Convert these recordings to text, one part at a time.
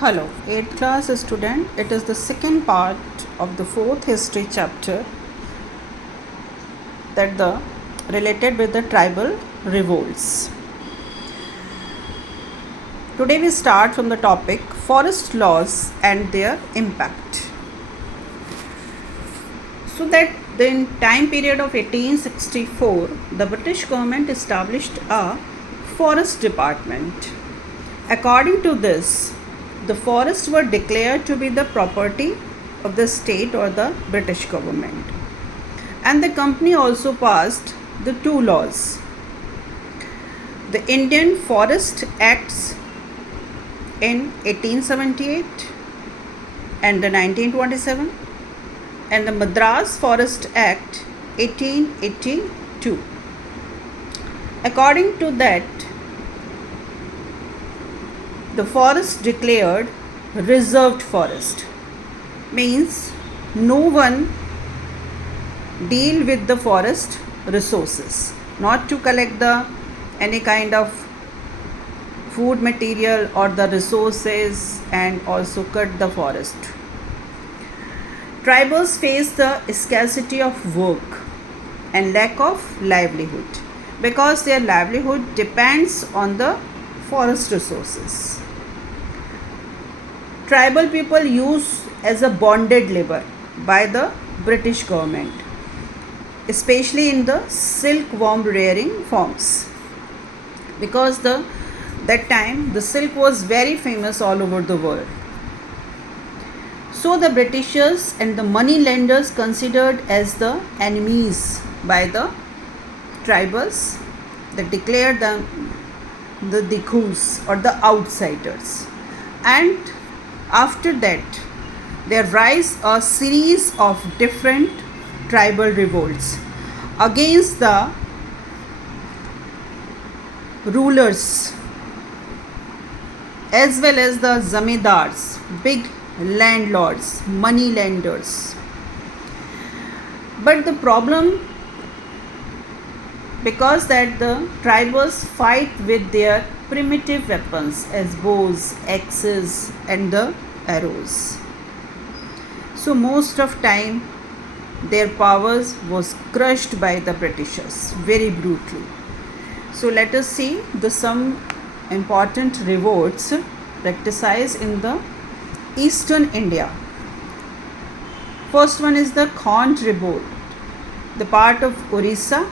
Hello, 8th class student. It is the second part of the fourth history chapter that the related with the tribal revolts. Today we start from the topic forest laws and their impact. So that in time period of 1864, the British government established a forest department. According to this, the forests were declared to be the property of the state or the British government. And the company also passed the two laws. The Indian Forest Acts in 1878 and the 1927 and the Madras Forest Act 1882. According to that, the forest declared reserved forest means no one deal with the forest resources, not to collect the any kind of food material or the resources and also cut the forest. Tribals face the scarcity of work and lack of livelihood because their livelihood depends on the forest resources. Tribal people used as a bonded labor by the British government, especially in the silkworm rearing farms, because that time the silk was very famous all over the world. So the Britishers and the money lenders considered as the enemies by the tribals, they declared them the dikhus or the outsiders. And after that, there rise a series of different tribal revolts against the rulers as well as the zamindars, big landlords, money lenders. But the problem, because that the tribals fight with their primitive weapons as bows, axes and the arrows. So most of time their powers was crushed by the Britishers very brutally. So let us see the some important revolts practiced in the eastern India. First one is the Khond revolt, the part of Orissa.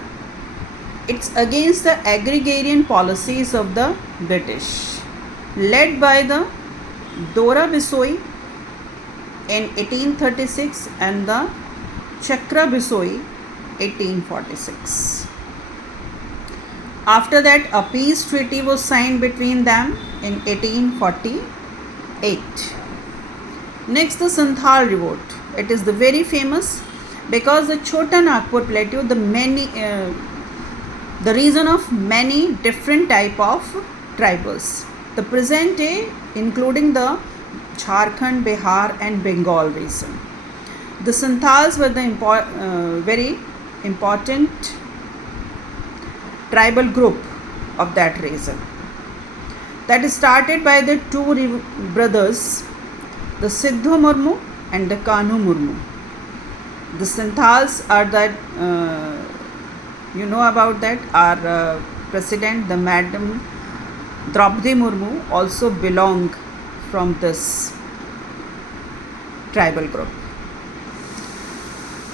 It's against the agrarian policies of the British, led by the Dora Bisoi in 1836 and the Chakra Bisoi 1846. After that, a peace treaty was signed between them in 1848. Next, the Santhal revolt. It is the very famous because the Chota Nagpur plateau, the reason of many different type of tribals. The present day, including the Jharkhand, Bihar and Bengal region. The Santhals were the very important tribal group of that region. That is started by the two brothers, the Siddhu Murmu and the Kanhu Murmu. The Santhals are that you know about that. Our president, the Madam Draupadi Murmu, also belong from this tribal group.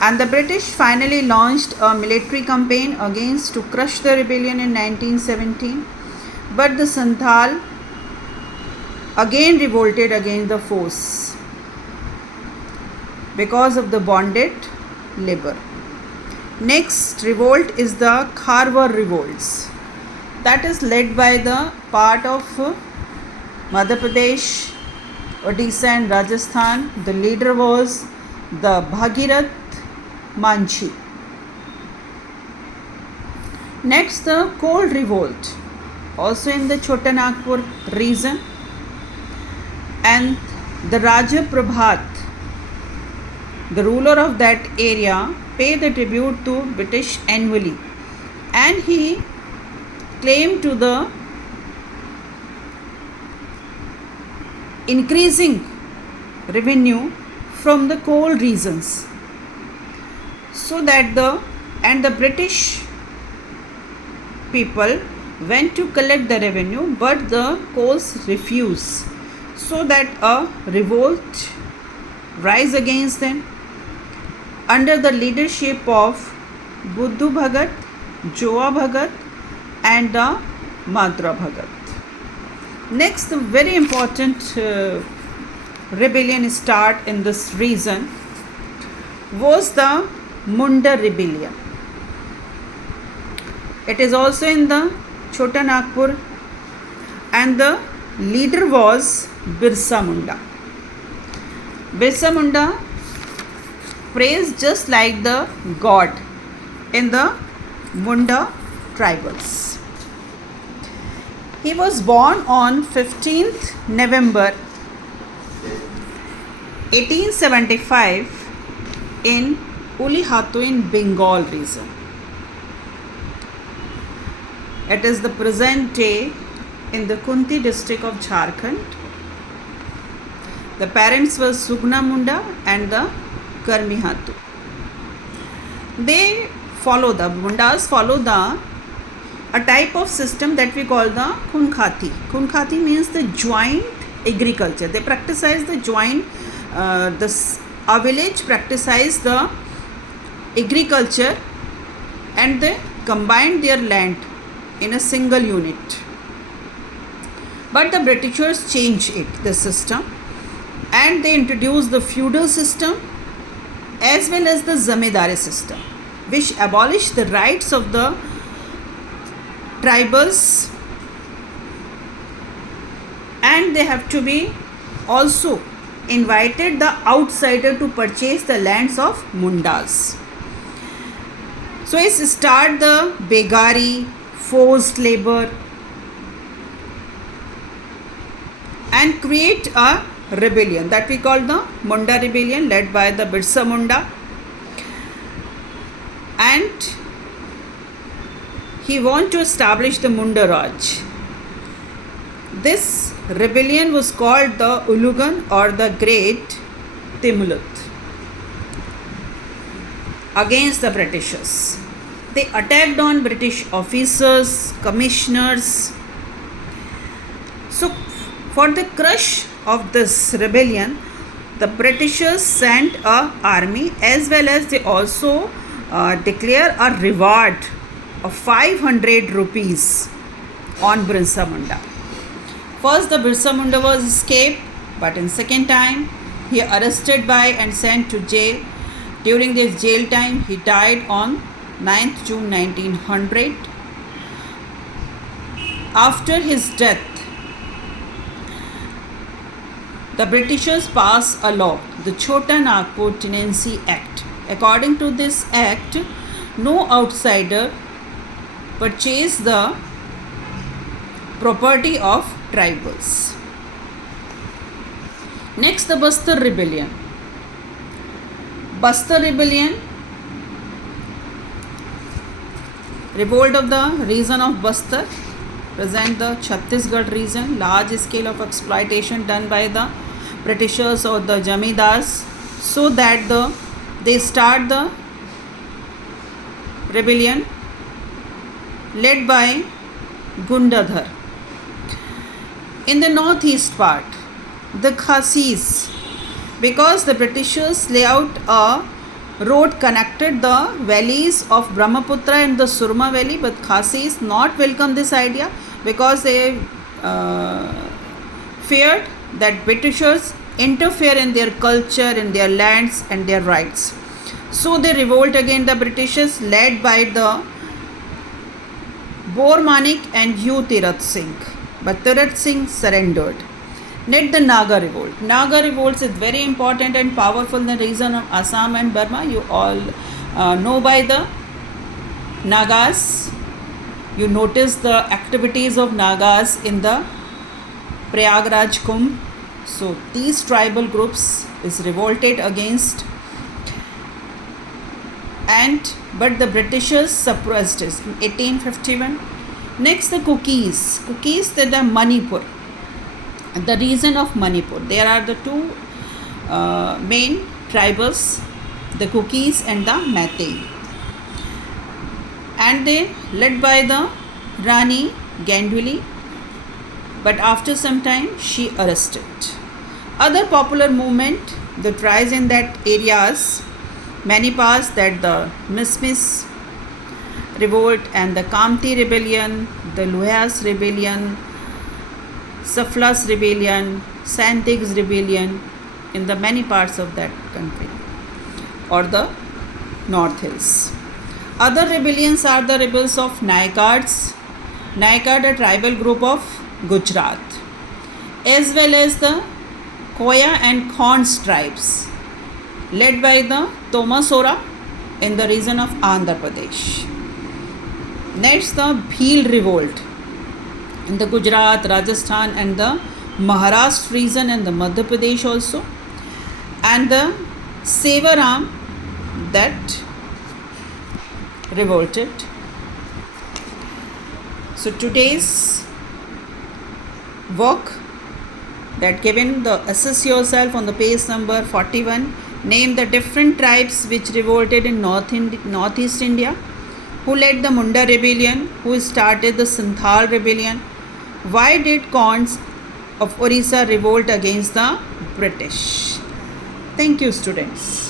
And the British finally launched a military campaign against to crush the rebellion in 1917. But the Santhal again revolted against the force because of the bonded labor. Next revolt is the Kharwar revolts. That is led by the part of Madhya Pradesh, Odisha and Rajasthan. The leader was the Bhagirath Manchi. Next, the Cold revolt, also in the Chota Nagpur region, and the Raja Prabhat, the ruler of that area, paid the tribute to British annually, and he claimed to the increasing revenue from the coal regions, so that the British people went to collect the revenue, but the coals refused, so that a revolt rise against them under the leadership of Buddhu Bhagat, Joa Bhagat and Madra Bhagat. Next, the very important rebellion start in this region was the Munda rebellion. It is also in the Chota Nagpur, and the leader was Birsa Munda. Birsa Munda prays just like the god in the Munda tribals. He was born on 15th November 1875 in Ulihatu in Bengal region. It is the present day in the Kunti district of Jharkhand. The parents were Sugna Munda and the Karmihatu. Mundas follow a type of system that we call the Khunkhati. Khunkhati means the joint agriculture. They practice the joint, a village practice the agriculture, and they combine their land in a single unit. But the Britishers changed the system, and they introduced the feudal system as well as the zamindari system, which abolished the rights of the tribals, and they have to be also invited the outsider to purchase the lands of Mundas. So it start the begari, forced labor, and create a rebellion that we call the Munda rebellion, led by the Birsa Munda, and he want to establish the Munda Raj. This rebellion was called the Ulugan or the Great Timulut against the Britishers. They attacked on British officers, commissioners. So for the crush of this rebellion, the Britishers sent an army, as well as they also declare a reward of 500 rupees on Birsa Munda. First, the Birsa Munda was escaped, but in second time, he arrested by and sent to jail. During this jail time, he died on 9th June 1900. After his death, the Britishers passed a law, the Chota Nagpur Tenancy Act. According to this act, no outsider purchase the property of tribals. Next, the Bastar Rebellion. Bastar Rebellion, revolt of the region of Bastar, present the Chhattisgarh region, large scale of exploitation done by the Britishers or the Jamindars, so that they start the rebellion led by Gundadhar. In the northeast part, the Khasis, because the Britishers lay out a road connected the valleys of Brahmaputra and the Surma Valley, but Khasis not welcome this idea because they feared that Britishers interfere in their culture, in their lands and their rights. So they revolt against the Britishers, led by the Bor Manik and U. Tirath Singh. But Tirath Singh surrendered. Next, the Naga revolt. Naga revolts is very important and powerful in the region of Assam and Burma. You all know by the Nagas. You notice the activities of Nagas in the Prayagraj Kumbh. So these tribal groups is revolted against, but the Britishers suppressed it in 1851. Next, the Kukis. Kukis, they are Manipur. The region of Manipur. There are the two main tribes, the Kukis and the Meitei, and they led by the Rani Gandhuli, but after some time she arrested. Other popular movement, the tribes in that areas, many past that the Mismis revolt and the Kamti rebellion, the Luhyas rebellion, Saflas rebellion, Santigs rebellion in the many parts of that country or the North Hills. Other rebellions are the rebels of Naikards, Naikad, a tribal group of Gujarat, as well as the Koya and Khons tribes, led by the Tomasora in the region of Andhra Pradesh. Next, the Bhil revolt in the Gujarat, Rajasthan, and the Maharashtra region and the Madhya Pradesh also, and the Sevaram that revolted. So today's work that given the assess yourself on the page number 41, name the different tribes which revolted in Northeast India, who led the Munda rebellion, who started the Santhal rebellion, why did Khons of Orissa revolt against the British. Thank you, students.